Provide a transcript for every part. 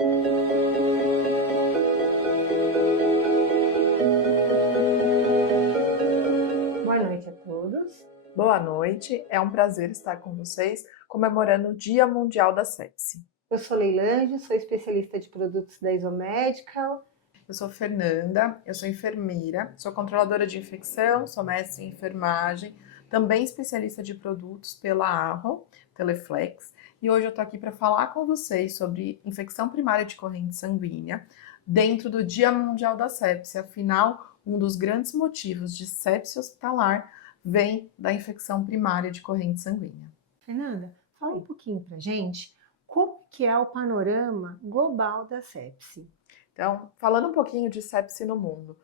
Boa noite a todos. Boa noite, é um prazer estar com vocês comemorando o Dia Mundial da Sepsi. Eu sou Leilange, sou especialista de produtos da Isomedical. Eu sou Fernanda, eu sou enfermeira, sou controladora de infecção, sou mestre em enfermagem, também especialista de produtos pela Arro, Teleflex, e hoje eu tô aqui para falar com vocês sobre infecção primária de corrente sanguínea dentro do Dia Mundial da Sepsi. Afinal, um dos grandes motivos de sepse hospitalar vem da infecção primária de corrente sanguínea. Fernanda, fala um pouquinho pra gente como que é o panorama global da sepse. Então, falando um pouquinho de sepse no mundo,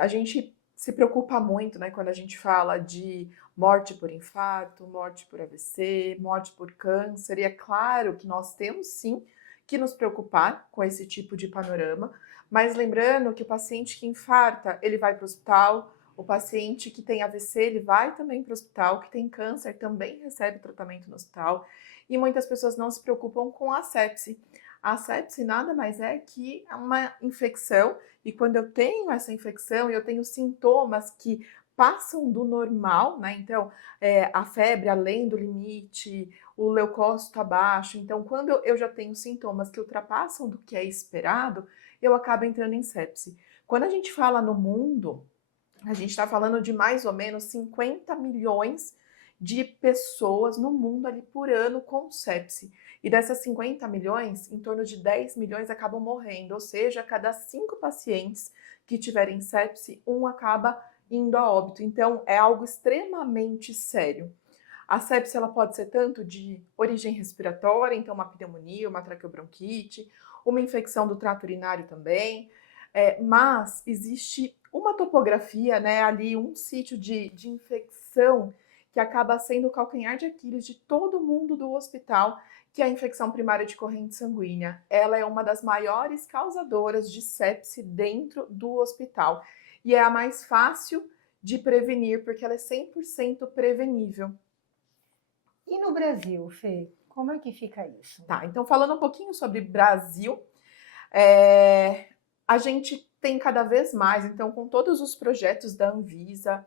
a gente se preocupa muito, né, quando a gente fala de morte por infarto, morte por AVC, morte por câncer, e é claro que nós temos sim que nos preocupar com esse tipo de panorama, mas lembrando que o paciente que infarta, ele vai para o hospital, o paciente que tem AVC, ele vai também para o hospital, que tem câncer também recebe tratamento no hospital, e muitas pessoas não se preocupam com a sepse. A sepse nada mais é que uma infecção, e quando eu tenho essa infecção e eu tenho sintomas que passam do normal, né? Então, a febre além do limite, o leucócito abaixo. Então, quando eu já tenho sintomas que ultrapassam do que é esperado, eu acabo entrando em sepse. Quando a gente fala no mundo, a gente está falando de mais ou menos 50 milhões de pessoas no mundo ali por ano com sepse. E dessas 50 milhões, em torno de 10 milhões acabam morrendo, ou seja, a cada 5 pacientes que tiverem sepse, um acaba indo a óbito. Então, é algo extremamente sério. A sepse ela pode ser tanto de origem respiratória, então uma pneumonia, uma traqueobronquite, uma infecção do trato urinário também, mas existe uma topografia, né, ali um sítio de infecção que acaba sendo o calcanhar de Aquiles de todo mundo do hospital, que é a infecção primária de corrente sanguínea. Ela é uma das maiores causadoras de sepse dentro do hospital e é a mais fácil de prevenir, porque ela é 100% prevenível. E no Brasil, Fê, como é que fica isso? Tá, então falando um pouquinho sobre Brasil, a gente tem cada vez mais, então com todos os projetos da Anvisa,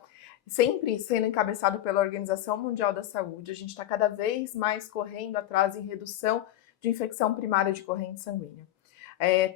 sempre sendo encabeçado pela Organização Mundial da Saúde, a gente está cada vez mais correndo atrás em redução de infecção primária de corrente sanguínea.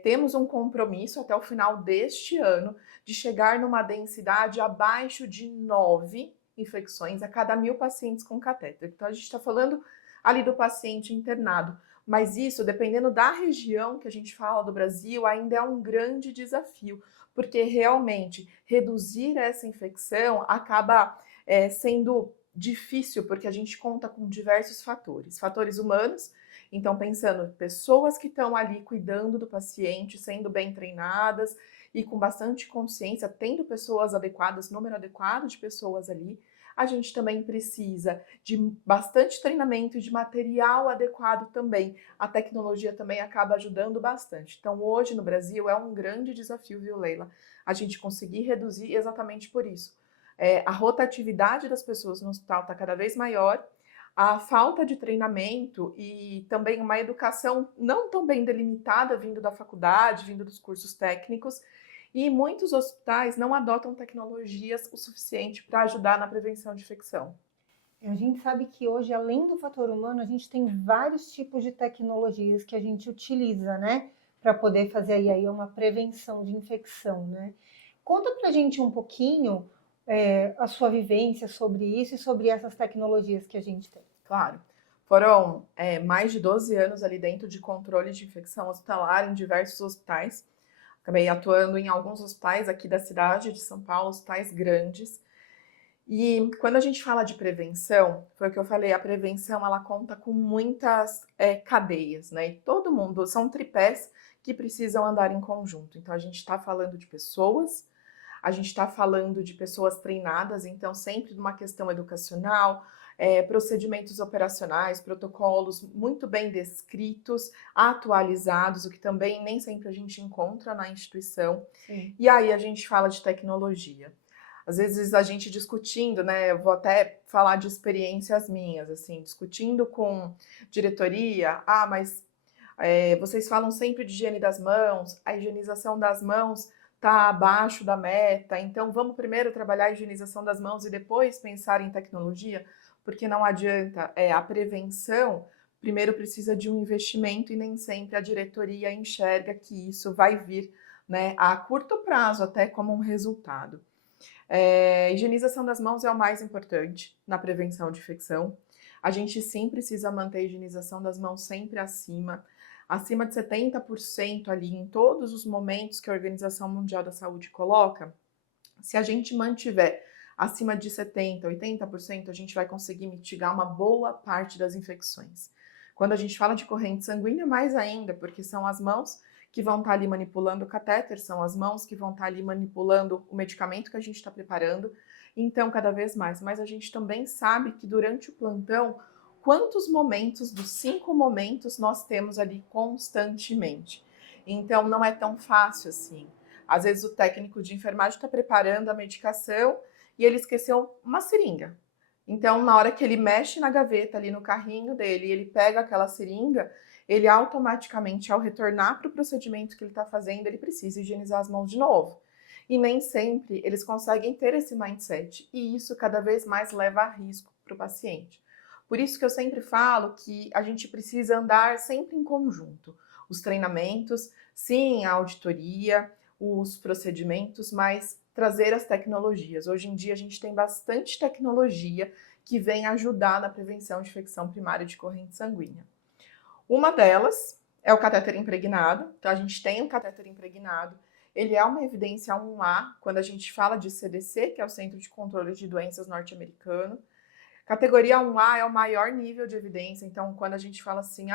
Temos um compromisso até o final deste ano de chegar numa densidade abaixo de 9 infecções a cada 1.000 pacientes com catéter. Então a gente está falando ali do paciente internado, mas isso, dependendo da região que a gente fala do Brasil, ainda é um grande desafio, porque realmente reduzir essa infecção acaba sendo difícil, porque a gente conta com diversos fatores. Fatores humanos, então pensando pessoas que estão ali cuidando do paciente, sendo bem treinadas e com bastante consciência, tendo pessoas adequadas, número adequado de pessoas ali. A gente também precisa de bastante treinamento e de material adequado também. A tecnologia também acaba ajudando bastante. Então, hoje no Brasil é um grande desafio, viu, Leila? A gente conseguir reduzir exatamente por isso. A rotatividade das pessoas no hospital está cada vez maior, a falta de treinamento e também uma educação não tão bem delimitada vindo da faculdade, vindo dos cursos técnicos, e muitos hospitais não adotam tecnologias o suficiente para ajudar na prevenção de infecção. A gente sabe que hoje, além do fator humano, a gente tem vários tipos de tecnologias que a gente utiliza, né? Para poder fazer aí uma prevenção de infecção, né? Conta pra gente um pouquinho a sua vivência sobre isso e sobre essas tecnologias que a gente tem. Claro. Foram mais de 12 anos ali dentro de controle de infecção hospitalar em diversos hospitais. Acabei atuando em alguns hospitais aqui da cidade de São Paulo, hospitais grandes. E quando a gente fala de prevenção, foi o que eu falei, a prevenção ela conta com muitas cadeias, né? E todo mundo, são tripés que precisam andar em conjunto. Então a gente está falando de pessoas, a gente está falando de pessoas treinadas, então sempre de uma questão educacional, procedimentos operacionais, protocolos muito bem descritos, atualizados, o que também nem sempre a gente encontra na instituição. Sim. E aí a gente fala de tecnologia. Às vezes a gente discutindo, né, eu vou até falar de experiências minhas, assim, discutindo com diretoria, mas Vocês falam sempre de higiene das mãos, a higienização das mãos está abaixo da meta, então vamos primeiro trabalhar a higienização das mãos e depois pensar em tecnologia, porque não adianta, a prevenção primeiro precisa de um investimento e nem sempre a diretoria enxerga que isso vai vir, né, a curto prazo até como um resultado. Higienização das mãos é o mais importante na prevenção de infecção. A gente sim precisa manter a higienização das mãos sempre acima de 70% ali em todos os momentos que a Organização Mundial da Saúde coloca. Se a gente mantiver acima de 70%, 80%, a gente vai conseguir mitigar uma boa parte das infecções. Quando a gente fala de corrente sanguínea, mais ainda, porque são as mãos que vão estar ali manipulando o catéter, são as mãos que vão estar ali manipulando o medicamento que a gente está preparando, então cada vez mais. Mas a gente também sabe que durante o plantão, quantos momentos dos 5 momentos nós temos ali constantemente. Então não é tão fácil assim. Às vezes o técnico de enfermagem está preparando a medicação e ele esqueceu uma seringa. Então, na hora que ele mexe na gaveta ali no carrinho dele, ele pega aquela seringa, ele automaticamente, ao retornar para o procedimento que ele está fazendo, ele precisa higienizar as mãos de novo. E nem sempre eles conseguem ter esse mindset, e isso cada vez mais leva a risco para o paciente. Por isso que eu sempre falo que a gente precisa andar sempre em conjunto. Os treinamentos, sim, a auditoria, os procedimentos, mas trazer as tecnologias. Hoje em dia a gente tem bastante tecnologia que vem ajudar na prevenção de infecção primária de corrente sanguínea. Uma delas é o catéter impregnado. Então a gente tem um catéter impregnado. Ele é uma evidência 1A quando a gente fala de CDC, que é o Centro de Controle de Doenças norte-americano. Categoria 1A é o maior nível de evidência. Então quando a gente fala assim,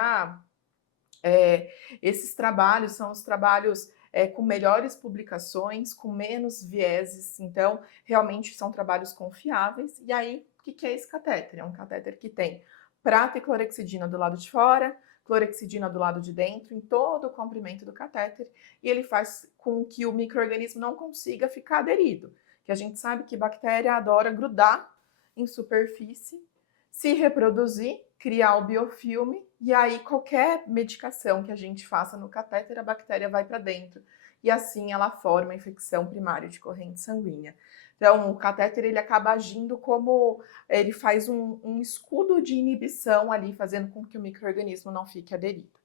esses trabalhos são os trabalhos com melhores publicações, com menos vieses, então realmente são trabalhos confiáveis. E aí, o que é esse catéter? É um catéter que tem prata e clorexidina do lado de fora, clorexidina do lado de dentro, em todo o comprimento do catéter, e ele faz com que o micro-organismo não consiga ficar aderido, que a gente sabe que bactéria adora grudar em superfície, se reproduzir, criar o biofilme, e aí qualquer medicação que a gente faça no catéter, a bactéria vai para dentro, e assim ela forma a infecção primária de corrente sanguínea. Então, o catéter ele acaba agindo como, ele faz um escudo de inibição ali, fazendo com que o micro-organismo não fique aderido.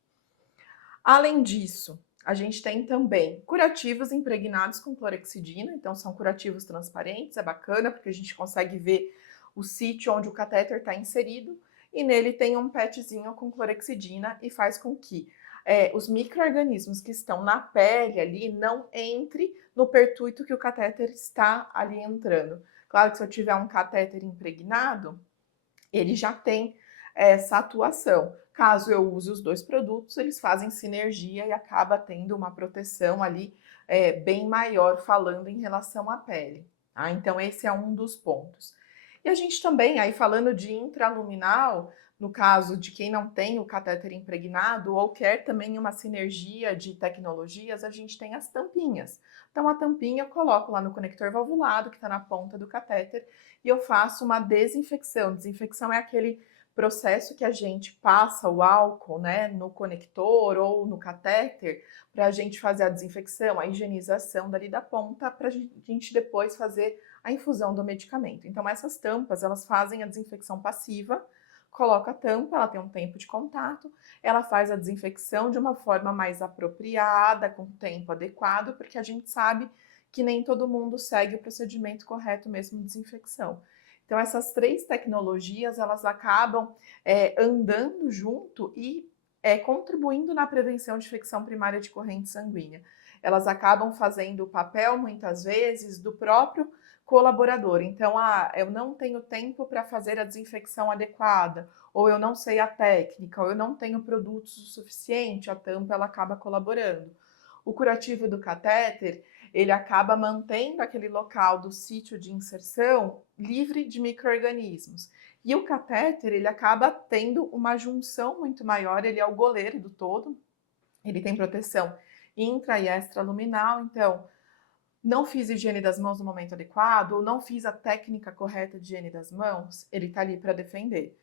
Além disso, a gente tem também curativos impregnados com clorexidina, então são curativos transparentes, é bacana porque a gente consegue ver o sítio onde o catéter está inserido, e nele tem um petzinho com clorexidina e faz com que os micro-organismos que estão na pele ali não entrem no pertuito que o catéter está ali entrando. Claro que se eu tiver um catéter impregnado, ele já tem essa atuação. Caso eu use os dois produtos, eles fazem sinergia e acaba tendo uma proteção ali bem maior falando em relação à pele. Tá? Então esse é um dos pontos. E a gente também, aí falando de intraluminal, no caso de quem não tem o catéter impregnado ou quer também uma sinergia de tecnologias, a gente tem as tampinhas. Então a tampinha eu coloco lá no conector valvulado, que está na ponta do catéter, e eu faço uma desinfecção. Desinfecção é aquele processo que a gente passa o álcool, né, no conector ou no catéter para a gente fazer a desinfecção, a higienização dali da ponta, para a gente depois fazer a infusão do medicamento. Então essas tampas, elas fazem a desinfecção passiva, coloca a tampa, ela tem um tempo de contato, ela faz a desinfecção de uma forma mais apropriada, com tempo adequado, porque a gente sabe que nem todo mundo segue o procedimento correto mesmo de desinfecção. Então essas 3 tecnologias, elas acabam andando junto e contribuindo na prevenção de infecção primária de corrente sanguínea. Elas acabam fazendo o papel, muitas vezes, do próprio colaborador. Então, eu não tenho tempo para fazer a desinfecção adequada, ou eu não sei a técnica, ou eu não tenho produtos o suficiente, a tampa ela acaba colaborando. O curativo do catéter, ele acaba mantendo aquele local do sítio de inserção livre de micro-organismos. E o catéter, ele acaba tendo uma junção muito maior, ele é o goleiro do todo, ele tem proteção intra e extraluminal, então não fiz higiene das mãos no momento adequado, ou não fiz a técnica correta de higiene das mãos, ele está ali para defender.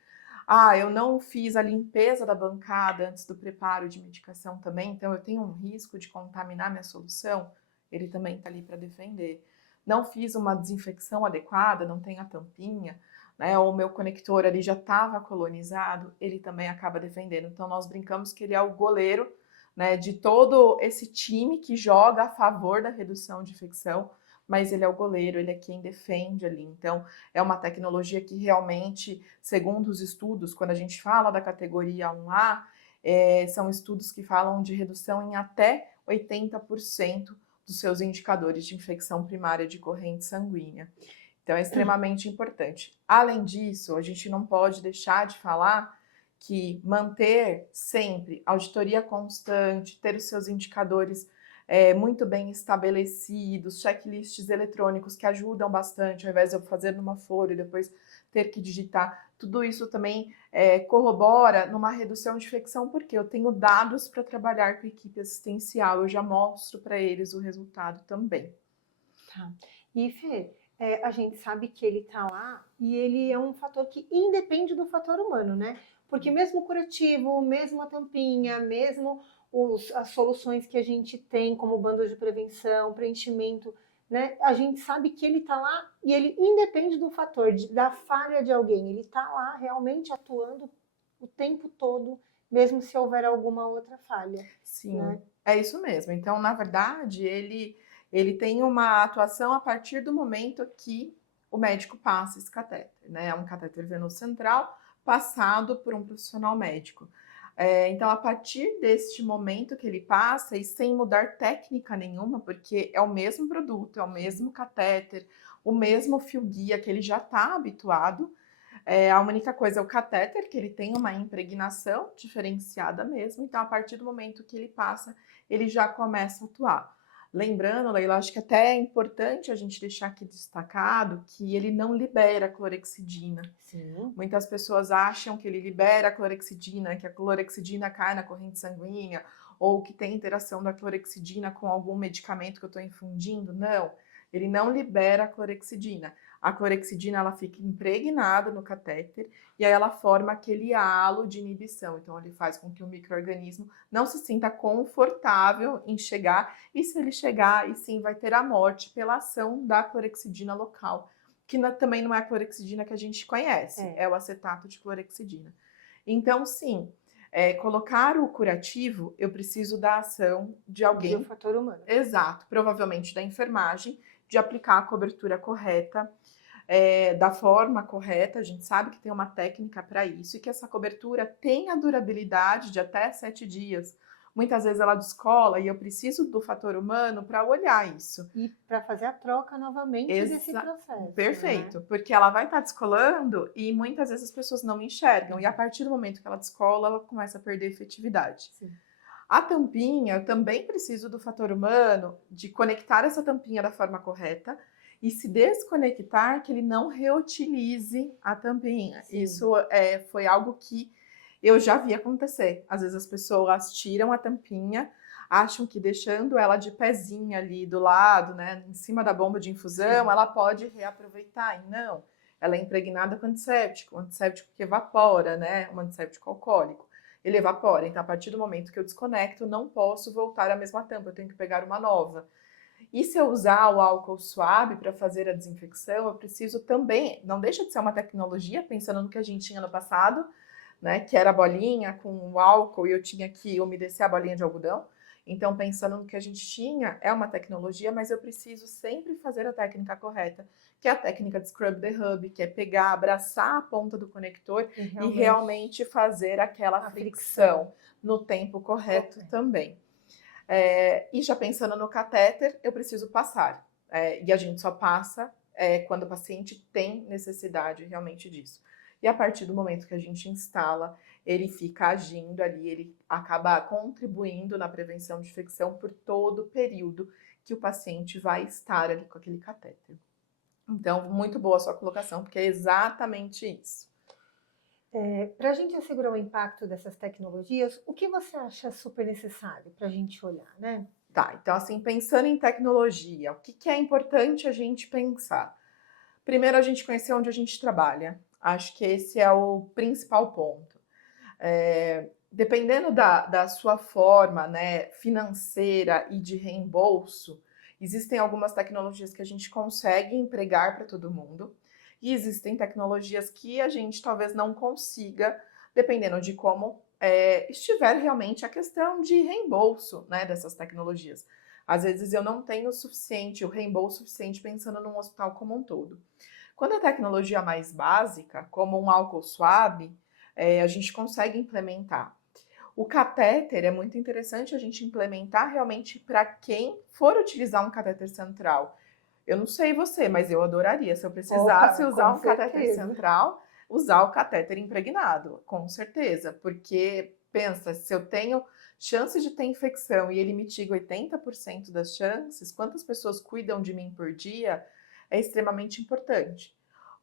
Eu não fiz a limpeza da bancada antes do preparo de medicação também, então eu tenho um risco de contaminar minha solução, ele também está ali para defender. Não fiz uma desinfecção adequada, não tem a tampinha, né? Ou o meu conector ali já estava colonizado, ele também acaba defendendo. Então nós brincamos que ele é o goleiro, né, de todo esse time que joga a favor da redução de infecção, mas ele é o goleiro, ele é quem defende ali. Então, é uma tecnologia que realmente, segundo os estudos, quando a gente fala da categoria 1A, são estudos que falam de redução em até 80% dos seus indicadores de infecção primária de corrente sanguínea. Então, é extremamente importante. Além disso, a gente não pode deixar de falar que manter sempre auditoria constante, ter os seus indicadores muito bem estabelecidos, checklists eletrônicos que ajudam bastante, ao invés de eu fazer numa folha e depois ter que digitar, tudo isso também corrobora numa redução de infecção, porque eu tenho dados para trabalhar com a equipe assistencial, eu já mostro para eles o resultado também. Tá. E Fê, a gente sabe que ele está lá e ele é um fator que independe do fator humano, né? Porque mesmo o curativo, mesmo a tampinha, mesmo as soluções que a gente tem, como bandos de prevenção, preenchimento, né? A gente sabe que ele está lá e ele independe do fator, da falha de alguém. Ele está lá realmente atuando o tempo todo, mesmo se houver alguma outra falha. Sim, Né? é isso mesmo. Então, na verdade, ele tem uma atuação a partir do momento que o médico passa esse catéter, né? É um catéter venoso central passado por um profissional médico. Então, a partir deste momento que ele passa, e sem mudar técnica nenhuma, porque é o mesmo produto, é o mesmo catéter, o mesmo fio guia que ele já está habituado, a única coisa é o catéter, que ele tem uma impregnação diferenciada mesmo, então a partir do momento que ele passa, ele já começa a atuar. Lembrando, Leila, acho que até é importante a gente deixar aqui destacado que ele não libera clorexidina. Sim. Muitas pessoas acham que ele libera a clorexidina, que a clorexidina cai na corrente sanguínea, ou que tem interação da clorexidina com algum medicamento que eu estou infundindo. Não, ele não libera a clorexidina. A clorexidina ela fica impregnada no catéter e aí ela forma aquele halo de inibição. Então, ele faz com que o micro-organismo não se sinta confortável em chegar, e se ele chegar, e sim vai ter a morte pela ação da clorexidina local, que também não é a clorexidina que a gente conhece, é o acetato de clorexidina. Então, sim, colocar o curativo, eu preciso da ação de alguém. De um fator humano. Exato, provavelmente da enfermagem, de aplicar a cobertura correta, da forma correta. A gente sabe que tem uma técnica para isso e que essa cobertura tem a durabilidade de até 7 dias. Muitas vezes ela descola e eu preciso do fator humano para olhar isso. E para fazer a troca novamente desse processo. Perfeito, né? porque ela vai estar descolando e muitas vezes as pessoas não enxergam. E a partir do momento que ela descola, ela começa a perder efetividade. Sim. A tampinha, eu também preciso do fator humano de conectar essa tampinha da forma correta e se desconectar, que ele não reutilize a tampinha. Sim. Isso foi algo que eu já vi acontecer. Às vezes as pessoas tiram a tampinha, acham que deixando ela de pezinha ali do lado, né, em cima da bomba de infusão, Sim. ela pode reaproveitar. E não, ela é impregnada com antisséptico, um antisséptico que evapora, né, um antisséptico alcoólico. Ele evapora, então a partir do momento que eu desconecto, não posso voltar à mesma tampa, eu tenho que pegar uma nova. E se eu usar o álcool suave para fazer a desinfecção, eu preciso também, não deixa de ser uma tecnologia, pensando no que a gente tinha no passado, né, que era a bolinha com o álcool e eu tinha que umedecer a bolinha de algodão. Então, pensando no que a gente tinha, é uma tecnologia, mas eu preciso sempre fazer a técnica correta, que é a técnica de Scrub the Hub, que é pegar, abraçar a ponta do conector e realmente fazer aquela fricção no tempo correto também. E já pensando no catéter, eu preciso passar. E a gente só passa quando o paciente tem necessidade realmente disso. E a partir do momento que a gente instala, ele fica agindo ali, ele acaba contribuindo na prevenção de infecção por todo o período que o paciente vai estar ali com aquele catéter. Então, muito boa a sua colocação, porque é exatamente isso. Para a gente assegurar o impacto dessas tecnologias, o que você acha super necessário para a gente olhar, né? Tá, então assim, pensando em tecnologia, o que é importante a gente pensar? Primeiro, a gente conhecer onde a gente trabalha. Acho que esse é o principal ponto. Dependendo da sua forma, né, financeira e de reembolso, existem algumas tecnologias que a gente consegue empregar para todo mundo e existem tecnologias que a gente talvez não consiga, dependendo de como estiver realmente a questão de reembolso, né, dessas tecnologias. Às vezes eu não tenho o reembolso suficiente pensando num hospital como um todo. Quando a tecnologia é mais básica, como um álcool suave, a gente consegue implementar. O catéter é muito interessante a gente implementar realmente para quem for utilizar um catéter central. Eu não sei você, mas eu adoraria, se eu precisasse Opa, usar com um catéter certeza. central, usar o catéter impregnado, com certeza. Porque, pensa, se eu tenho chance de ter infecção e ele mitiga 80% das chances, quantas pessoas cuidam de mim por dia é extremamente importante.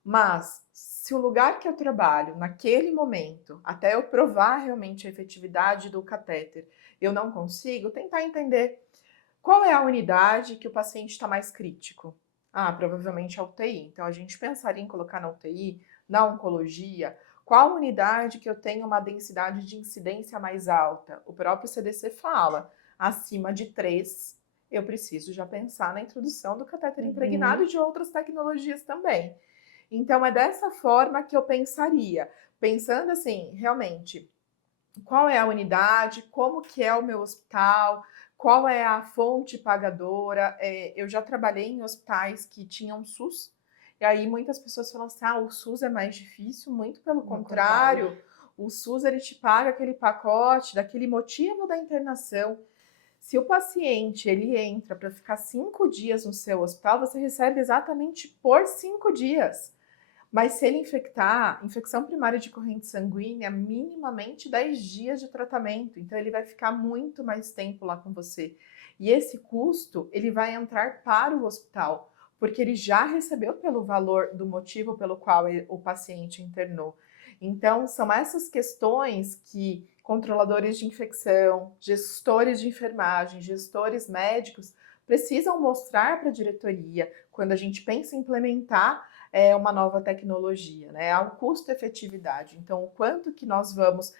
Mas, se o lugar que eu trabalho, naquele momento, até eu provar realmente a efetividade do catéter, eu não consigo, tentar entender qual é a unidade que o paciente está mais crítico. Ah, provavelmente a UTI. Então, a gente pensaria em colocar na UTI, na oncologia, qual unidade que eu tenho uma densidade de incidência mais alta. O próprio CDC fala, acima de 3, eu preciso já pensar na introdução do catéter impregnado e de outras tecnologias também. Então, é dessa forma que eu pensaria. Pensando assim, realmente, qual é a unidade, como que é o meu hospital, qual é a fonte pagadora. Eu já trabalhei em hospitais que tinham SUS, e aí muitas pessoas falam assim, o SUS é mais difícil, muito pelo contrário, o SUS ele te paga aquele pacote, daquele motivo da internação. Se o paciente ele entra para ficar 5 dias no seu hospital, você recebe exatamente por 5 dias. Mas se ele infectar, infecção primária de corrente sanguínea, minimamente 10 dias de tratamento. Então, ele vai ficar muito mais tempo lá com você. E esse custo, ele vai entrar para o hospital, porque ele já recebeu pelo valor do motivo pelo qual o paciente internou. Então, são essas questões que controladores de infecção, gestores de enfermagem, gestores médicos precisam mostrar para a diretoria quando a gente pensa em implementar uma nova tecnologia, né? Há um custo-efetividade. Então, o quanto que nós vamos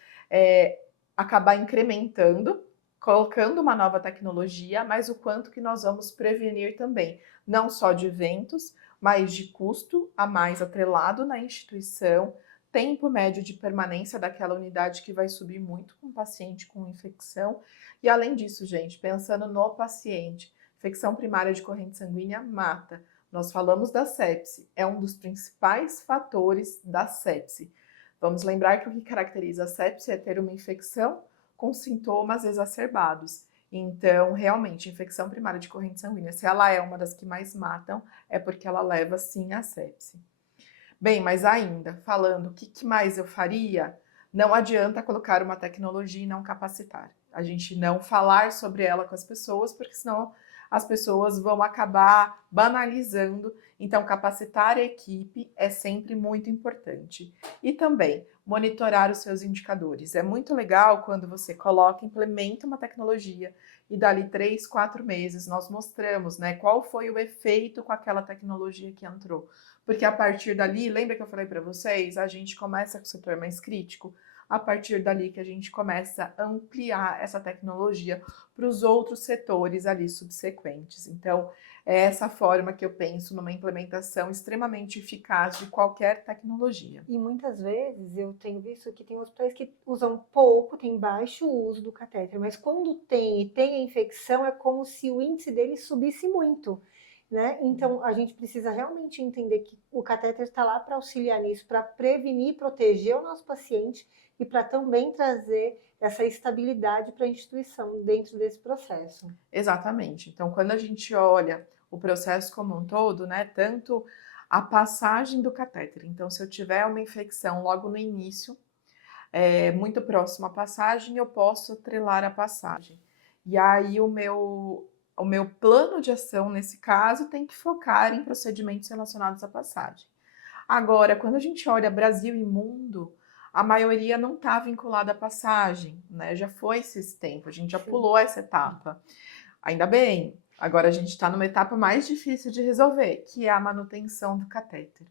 acabar incrementando, colocando uma nova tecnologia, mas o quanto que nós vamos prevenir também, não só de eventos, mas de custo a mais atrelado na instituição, tempo médio de permanência daquela unidade que vai subir muito com o paciente com infecção. E além disso, gente, pensando no paciente, infecção primária de corrente sanguínea mata. Nós falamos da sepse, é um dos principais fatores da sepse. Vamos lembrar que o que caracteriza a sepse é ter uma infecção com sintomas exacerbados. Então, realmente, infecção primária de corrente sanguínea, se ela é uma das que mais matam, é porque ela leva sim à sepse. Bem, mas ainda, falando o que mais eu faria, não adianta colocar uma tecnologia e não capacitar. A gente não falar sobre ela com as pessoas, porque senão as pessoas vão acabar banalizando. Então, capacitar a equipe é sempre muito importante. E também monitorar os seus indicadores. É muito legal quando você coloca, implementa uma tecnologia e dali 3, 4 meses nós mostramos, né, qual foi o efeito com aquela tecnologia que entrou. Porque a partir dali, lembra que eu falei para vocês, a gente começa com o setor mais crítico, a partir dali que a gente começa a ampliar essa tecnologia para os outros setores ali subsequentes. Então, é essa forma que eu penso numa implementação extremamente eficaz de qualquer tecnologia. E muitas vezes eu tenho visto que tem hospitais que usam pouco, tem baixo uso do catéter, mas quando tem a infecção, é como se o índice dele subisse muito, né? Então a gente precisa realmente entender que o catéter está lá para auxiliar nisso, para prevenir e proteger o nosso paciente e para também trazer essa estabilidade para a instituição dentro desse processo. Exatamente. Então, quando a gente olha o processo como um todo, né, tanto a passagem do catéter. Então, se eu tiver uma infecção logo no início, muito próximo à passagem, eu posso atrelar a passagem. E aí o meu plano de ação, nesse caso, tem que focar em procedimentos relacionados à passagem. Agora, quando a gente olha Brasil e mundo, a maioria não está vinculada à passagem, né? Já foi esse tempo, a gente já pulou essa etapa. Ainda bem, agora a gente está numa etapa mais difícil de resolver, que é a manutenção do catéter.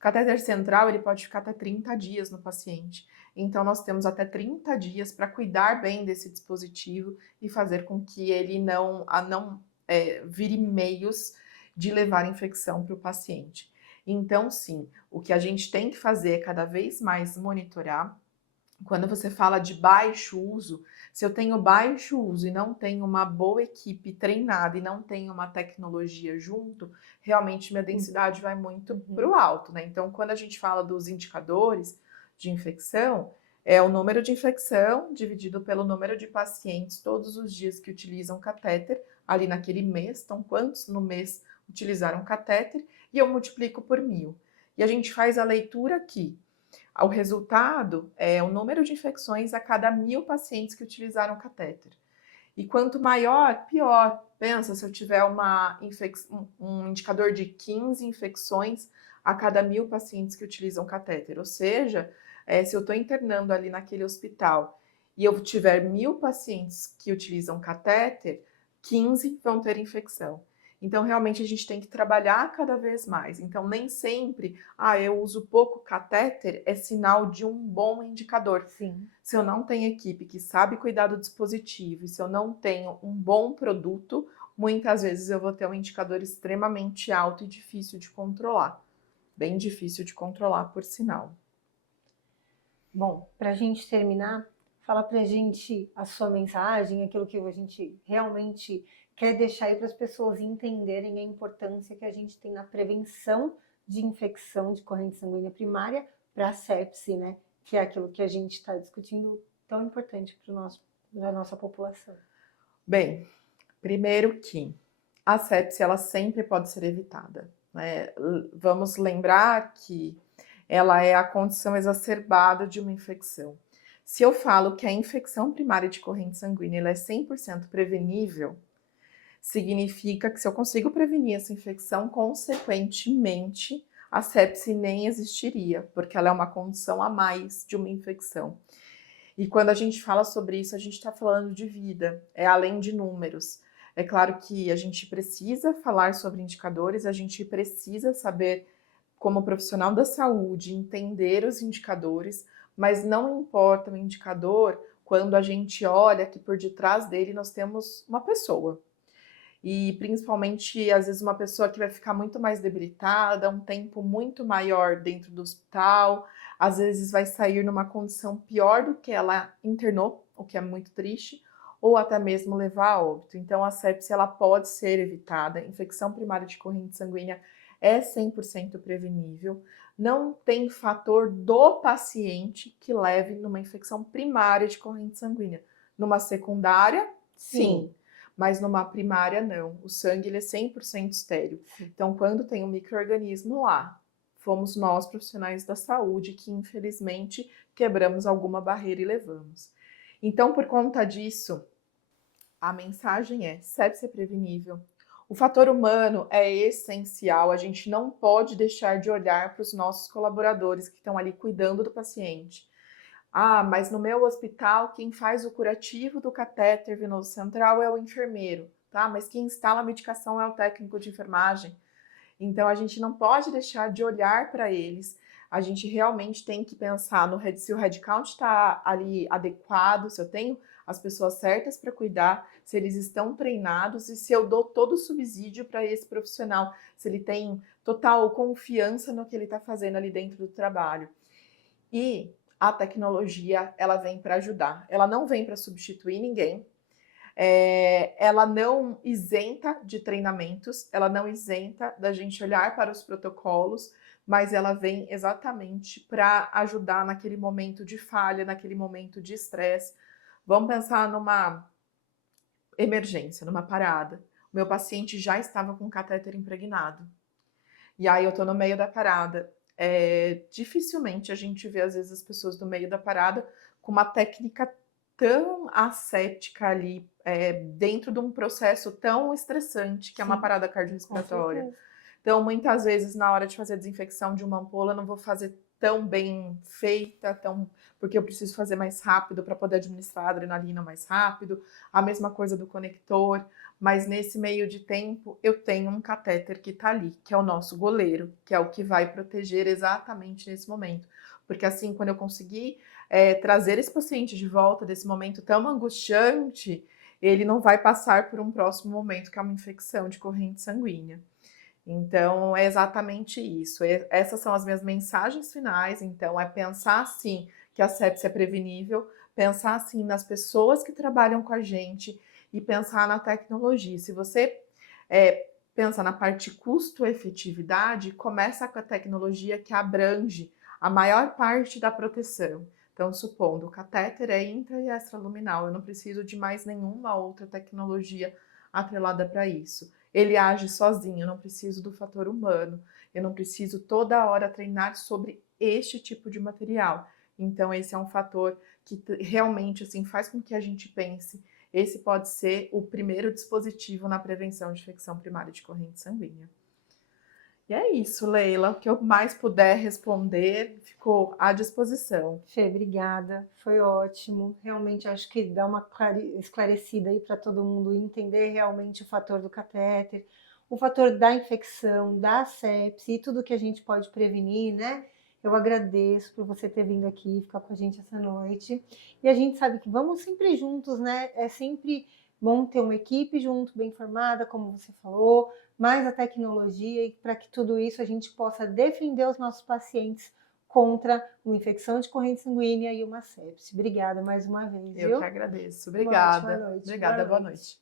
Catéter central, ele pode ficar até 30 dias no paciente. Então, nós temos até 30 dias para cuidar bem desse dispositivo e fazer com que ele não vire meios de levar infecção para o paciente. Então, sim, o que a gente tem que fazer é cada vez mais monitorar. Quando você fala de baixo uso, se eu tenho baixo uso e não tenho uma boa equipe treinada e não tenho uma tecnologia junto, realmente minha densidade vai muito para o alto, né? Então, quando a gente fala dos indicadores de infecção, é o número de infecção dividido pelo número de pacientes todos os dias que utilizam catéter, ali naquele mês, então quantos no mês utilizaram catéter, e eu multiplico por 1.000. E a gente faz a leitura aqui. O resultado é o número de infecções a cada 1.000 pacientes que utilizaram catéter. E quanto maior, pior. Pensa, se eu tiver um indicador de 15 infecções a cada 1.000 pacientes que utilizam catéter. Ou seja, se eu estou internando ali naquele hospital e eu tiver 1.000 pacientes que utilizam catéter, 15 vão ter infecção. Então, realmente, a gente tem que trabalhar cada vez mais. Então, nem sempre, eu uso pouco catéter, é sinal de um bom indicador. Sim. Se eu não tenho equipe que sabe cuidar do dispositivo, e se eu não tenho um bom produto, muitas vezes eu vou ter um indicador extremamente alto e difícil de controlar. Bem difícil de controlar, por sinal. Bom, para a gente terminar, fala para a gente a sua mensagem, aquilo que a gente realmente quer deixar aí para as pessoas entenderem a importância que a gente tem na prevenção de infecção de corrente sanguínea primária para a sepse, né? Que é aquilo que a gente está discutindo tão importante para a nossa população. Bem, primeiro que a sepse ela sempre pode ser evitada, né? Vamos lembrar que ela é a condição exacerbada de uma infecção. Se eu falo que a infecção primária de corrente sanguínea ela é 100% prevenível, significa que se eu consigo prevenir essa infecção, consequentemente, a sepse nem existiria, porque ela é uma condição a mais de uma infecção. E quando a gente fala sobre isso, a gente está falando de vida, é além de números. É claro que a gente precisa falar sobre indicadores, a gente precisa saber, como profissional da saúde, entender os indicadores, mas não importa o indicador quando a gente olha que por detrás dele nós temos uma pessoa. E principalmente, às vezes, uma pessoa que vai ficar muito mais debilitada, um tempo muito maior dentro do hospital, às vezes vai sair numa condição pior do que ela internou, o que é muito triste, ou até mesmo levar a óbito. Então, a sepse ela pode ser evitada. Infecção primária de corrente sanguínea é 100% prevenível. Não tem fator do paciente que leve numa infecção primária de corrente sanguínea. Numa secundária, sim. Mas numa primária, não. O sangue ele é 100% estéril. Então, quando tem um micro-organismo lá, fomos nós, profissionais da saúde, que infelizmente quebramos alguma barreira e levamos. Então, por conta disso, a mensagem é: sepse é prevenível. O fator humano é essencial. A gente não pode deixar de olhar para os nossos colaboradores que estão ali cuidando do paciente. Mas no meu hospital, quem faz o curativo do catéter venoso central é o enfermeiro, tá? Mas quem instala a medicação é o técnico de enfermagem. Então, a gente não pode deixar de olhar para eles. A gente realmente tem que pensar se o headcount está ali adequado, se eu tenho as pessoas certas para cuidar, se eles estão treinados e se eu dou todo o subsídio para esse profissional, se ele tem total confiança no que ele está fazendo ali dentro do trabalho. E a tecnologia, ela vem para ajudar. Ela não vem para substituir ninguém. Ela não isenta de treinamentos, ela não isenta da gente olhar para os protocolos, mas ela vem exatamente para ajudar naquele momento de falha, naquele momento de estresse. Vamos pensar numa emergência, numa parada. O meu paciente já estava com catéter impregnado. E aí eu estou no meio da parada. Dificilmente a gente vê, às vezes, as pessoas no meio da parada com uma técnica tão asséptica ali, dentro de um processo tão estressante, que é uma parada cardiorrespiratória. Então, muitas vezes, na hora de fazer a desinfecção de uma ampola, eu não vou fazer tão bem feita, porque eu preciso fazer mais rápido para poder administrar a adrenalina mais rápido. A mesma coisa do conector, mas nesse meio de tempo eu tenho um catéter que está ali, que é o nosso goleiro, que é o que vai proteger exatamente nesse momento. Porque assim, quando eu conseguir trazer esse paciente de volta desse momento tão angustiante, ele não vai passar por um próximo momento, que é uma infecção de corrente sanguínea. Então, é exatamente isso. Essas são as minhas mensagens finais. Então, é pensar, sim, que a sepsia é prevenível, pensar, sim, nas pessoas que trabalham com a gente e pensar na tecnologia. Se você pensa na parte custo-efetividade, começa com a tecnologia que abrange a maior parte da proteção. Então, supondo, o catéter é intra e extraluminal, eu não preciso de mais nenhuma outra tecnologia atrelada para isso. Ele age sozinho, eu não preciso do fator humano, eu não preciso toda hora treinar sobre este tipo de material. Então, esse é um fator que realmente assim, faz com que a gente pense, esse pode ser o primeiro dispositivo na prevenção de infecção primária de corrente sanguínea. E é isso, Leila. O que eu mais puder responder ficou à disposição. Fê, obrigada, foi ótimo. Realmente acho que dá uma esclarecida aí para todo mundo entender realmente o fator do catéter, o fator da infecção, da sepse e tudo que a gente pode prevenir, né? Eu agradeço por você ter vindo aqui, ficar com a gente essa noite. E a gente sabe que vamos sempre juntos, né? É sempre bom ter uma equipe junto, bem formada, como você falou, mais a tecnologia e para que tudo isso a gente possa defender os nossos pacientes contra uma infecção de corrente sanguínea e uma sepse. Obrigada mais uma vez, Eu viu? que agradeço. Uma ótima Obrigada. noite. Obrigada, boa noite.